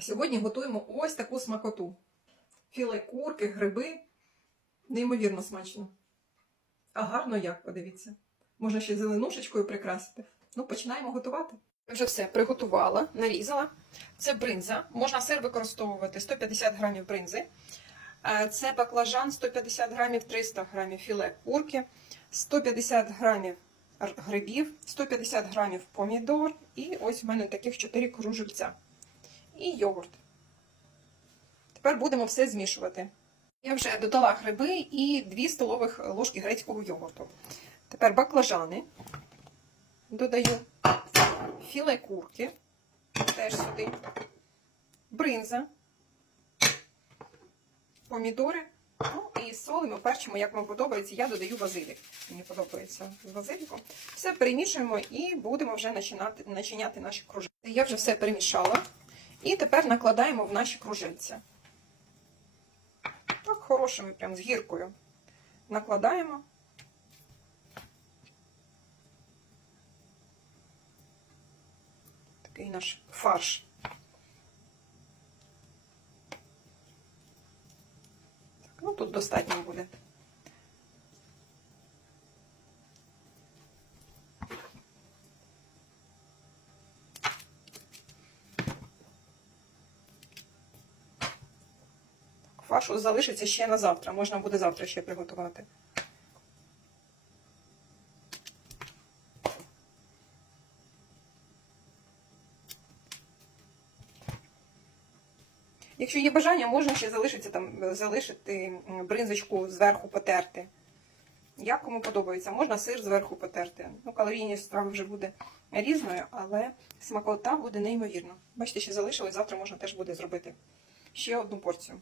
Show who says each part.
Speaker 1: А сьогодні готуємо ось таку смакоту. Філе курки, гриби. Неймовірно смачно. А гарно як, подивіться. Можна ще зеленушечкою прикрасити. Ну, починаємо готувати. Вже все приготувала, нарізала. Це бринза. Можна сир використовувати 150 грамів бринзи. Е, Це баклажан 150 грамів, 300 грамів філе курки, 150 грамів грибів, 150 грамів помідор і ось в мене таких 4 кружельця. І йогурт. Тепер будемо все змішувати. Я вже додала гриби і 2 столових ложки грецького йогурту. Тепер баклажани додаю, філе курки теж сюди, бринза, помідори. Ну і солимо, перчимо, як вам подобається. Я додаю базилік. Мені подобається з базиліком. Все перемішуємо і будемо вже начинати, начиняти наші кружельці. Я вже все перемішала. І тепер накладаємо в наші кружельця. Так, хорошими, прям з гіркою. Накладаємо. Такий наш фарш. Ну тут достатньо буде. Фаршу залишиться ще на завтра. Можна буде завтра ще приготувати. Якщо є бажання, можна ще залишити, там, залишити бринзочку зверху потерти. Як кому подобається, можна сир зверху потерти. Ну, калорійність страви вже буде різною, але смакота буде неймовірно. Бачите, ще залишилось, завтра можна теж буде зробити ще одну порцію.